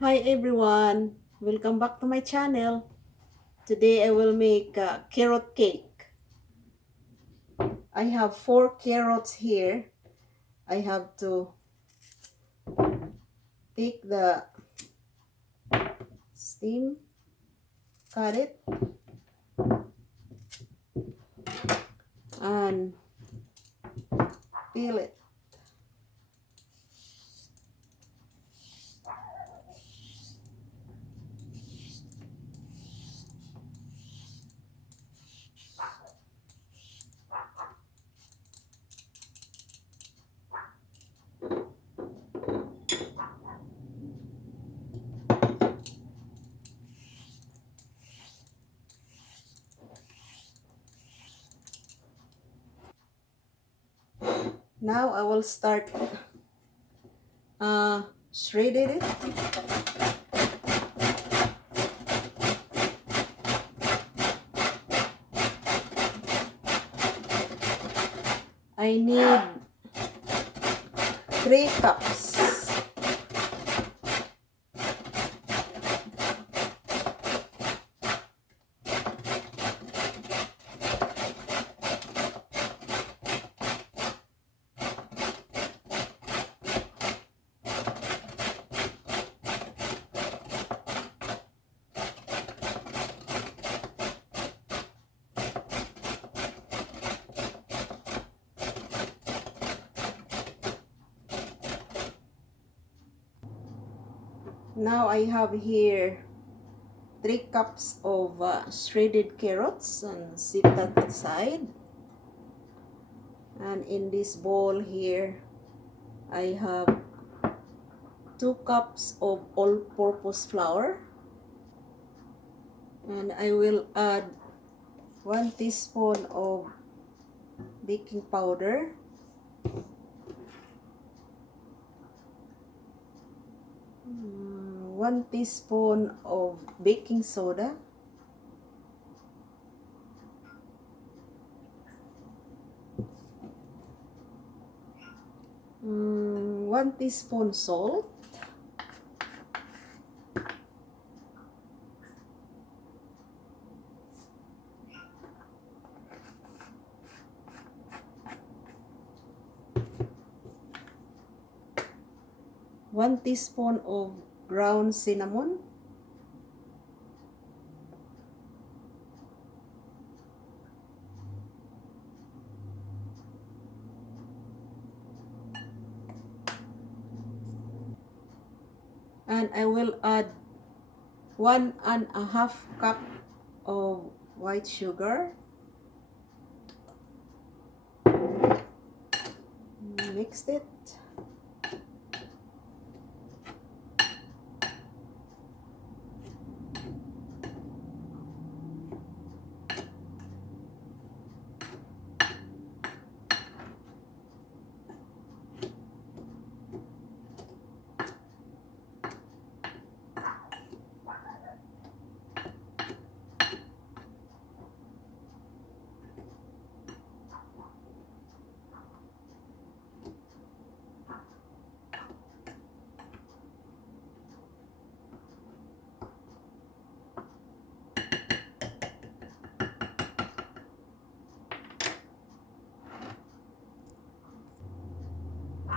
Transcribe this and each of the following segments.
Hi everyone, welcome back to my channel. Today I will make a carrot cake. I have 4 carrots here. I have to take the stem, cut it, and peel it. Now I will start shredding it. I need 3 cups. Now I have here 3 cups of shredded carrots and set that aside. And in this bowl here, I have 2 cups of all-purpose flour, and I will add 1 teaspoon of baking powder, 1 teaspoon of baking soda, 1 teaspoon salt, 1 teaspoon of ground cinnamon, and I will add 1.5 cup of white sugar. Mix it.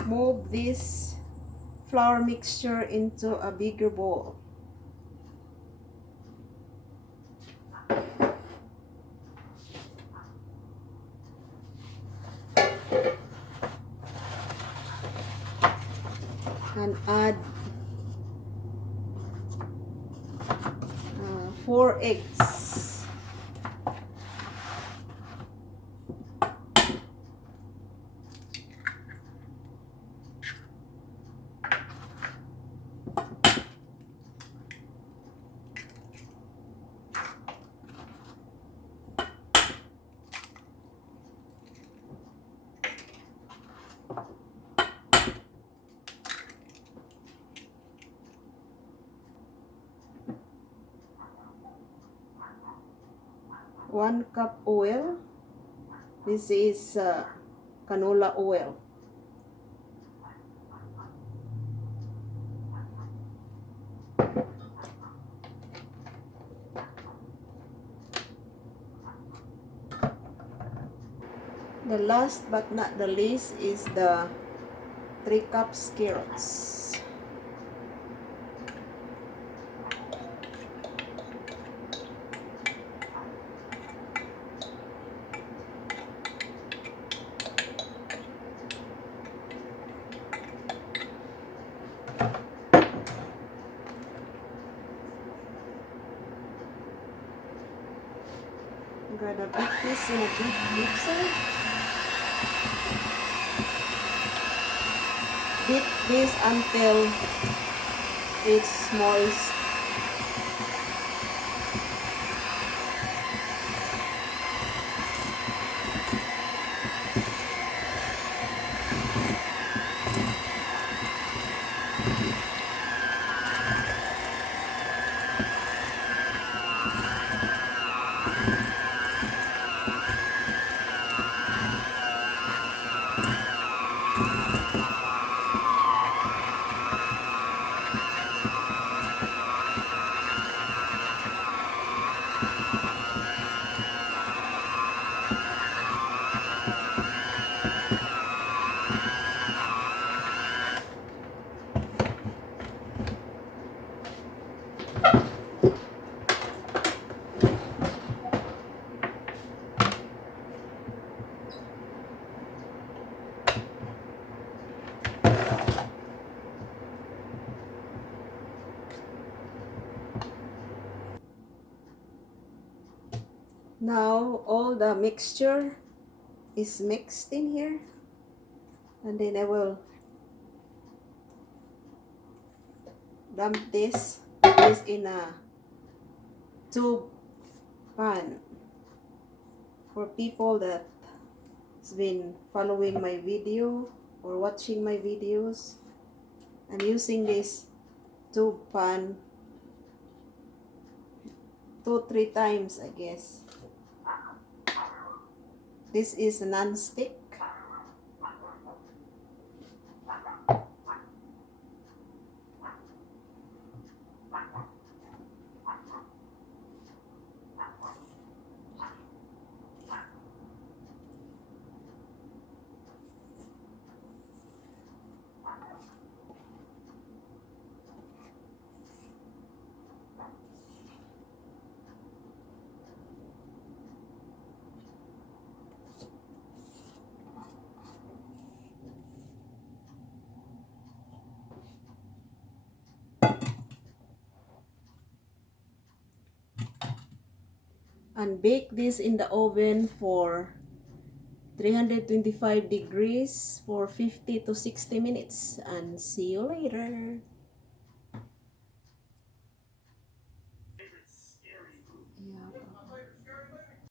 Move this flour mixture into a bigger bowl. And add 4 eggs. One cup oil. This is canola oil. The last but not the least is the 3 cups carrots. I'm gonna beat this in a big mixer. Beat this until it's moist. Now all the mixture is mixed in here, and then I will dump this in a tube pan. For people that's been following my video or watching my videos, I'm using this tube pan 2-3 times, I guess. This is non-stick. And bake this in the oven for 325 degrees for 50 to 60 minutes, and see you later.